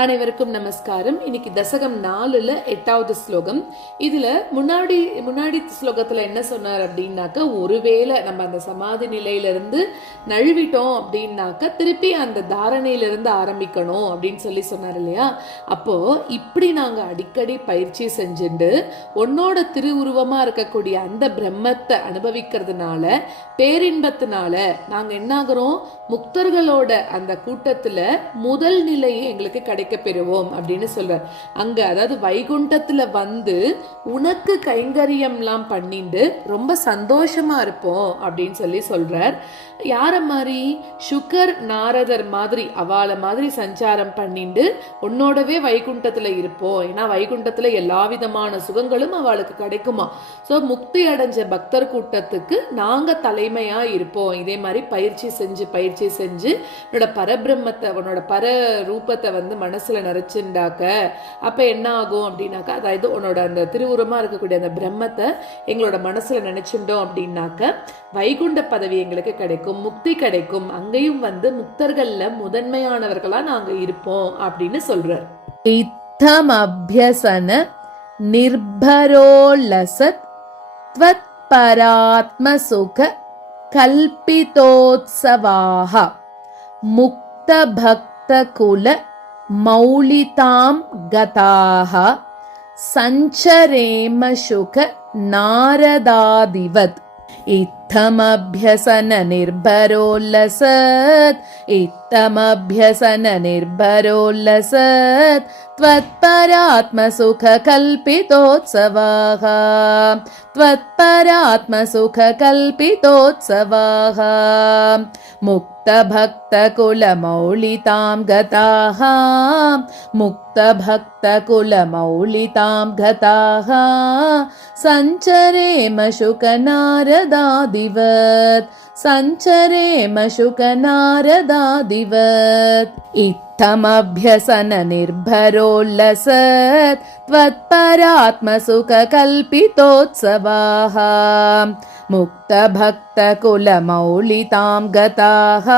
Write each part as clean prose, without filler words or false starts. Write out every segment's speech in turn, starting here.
அனைவருக்கும் நமஸ்காரம். இன்னைக்கு தசகம் 4ல 8வது ஸ்லோகம். இதுல முன்னாடி ஸ்லோகத்துல என்ன சொன்னார் அப்படின்னாக்க, ஒருவேளை நம்ம அந்த சமாதி நிலையிலிருந்து நழுவிட்டோம் அப்படின்னாக்க திருப்பி அந்த தாரணையிலிருந்து ஆரம்பிக்கணும் அப்படின்னு சொன்னார் இல்லையா. அப்போ இப்படி நாங்க அடிக்கடி பயிற்சி செஞ்சுட்டு உன்னோட திருவுருவமா இருக்கக்கூடிய அந்த பிரம்மத்தை அனுபவிக்கிறதுனால, பேரின்பத்தினால நாங்க என்ன ஆகிறோம், முக்தர்களோட அந்த கூட்டத்துல முதல் நிலையை எங்களுக்கு கிடைக்க பெறுவோம் அப்படின்னு சொல்றார். அங்க அதாவது வைகுண்டத்துல வந்து உனக்கு கைங்கரியம்லாம் பண்ணிட்டு ரொம்ப சந்தோஷமா இருப்போம் அப்படின்னு சொல்றார். யார மாதிரி? சுகர் நாரதர் மாதிரி அவளை மாதிரி சஞ்சாரம் பண்ணிட்டு உன்னோடவே வைகுண்டத்துல இருப்போம். ஏன்னா வைகுண்டத்துல எல்லா விதமான சுகங்களும் அவளுக்கு கிடைக்குமா. சோ முக்தி அடைஞ்ச பக்தர் கூட்டத்துக்கு நாங்க தலைமையா இருப்போம். இதே மாதிரி பயிற்சி செஞ்சு உன்னோட பரபிரம்மத்தை, உன்னோட பர ரூபத்தை வந்து மனசுல நிறைச்சுண்டாக்க அப்ப என்ன ஆகும் அப்படின்னாக்கா, அதாவது உன்னோட அந்த திருவுருவமா இருக்கக்கூடிய அந்த பிரம்மத்தை எங்களோட மனசுல நினைச்சுட்டோம் அப்படின்னாக்க வைகுண்ட பதவி எங்களுக்கு கிடைக்கும், முக்தி கிடைக்கும். அங்கேயும் வந்து முக்தர்கள்ல முதன்மையானவர்களா நாங்க இருப்போம் அப்படின்னு சொல்றார். இத்தம் அபியசன நிர்பரோல்லசத் த்வத் பராத்ம சுக கல்பிதோத்சவாஹ முக்த பக்த குல மௌலிதாம் கதாஹ சஞ்சரேம சுக நாரதாதிவத். இத்தமபியசன நிர்பரோல்லசத் त्वत्परात्म सुख कल्पितोत्सवाः मुक्त भक्त कुल मौलितां गताः संचरेम शुक नारदादिवत् इत्थमभ्यसन निर्भरोल्लसत् त्वत्परात्म सुख कल्पितोत्सवाः मुक्त भक्त कुल मौलितां गताः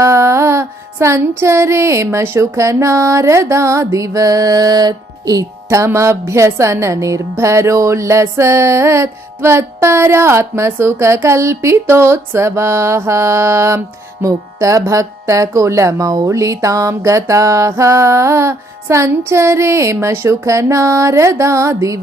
संचरेम शुक नारदादिवत् इत्थमभ्यसन निर्भरोल्लसत् त्वत्परात्म सुख कल्पितोत्सवाः मुक्त भक्त कुल मौलितां गताः संचरेम शुक नारदादिवत्.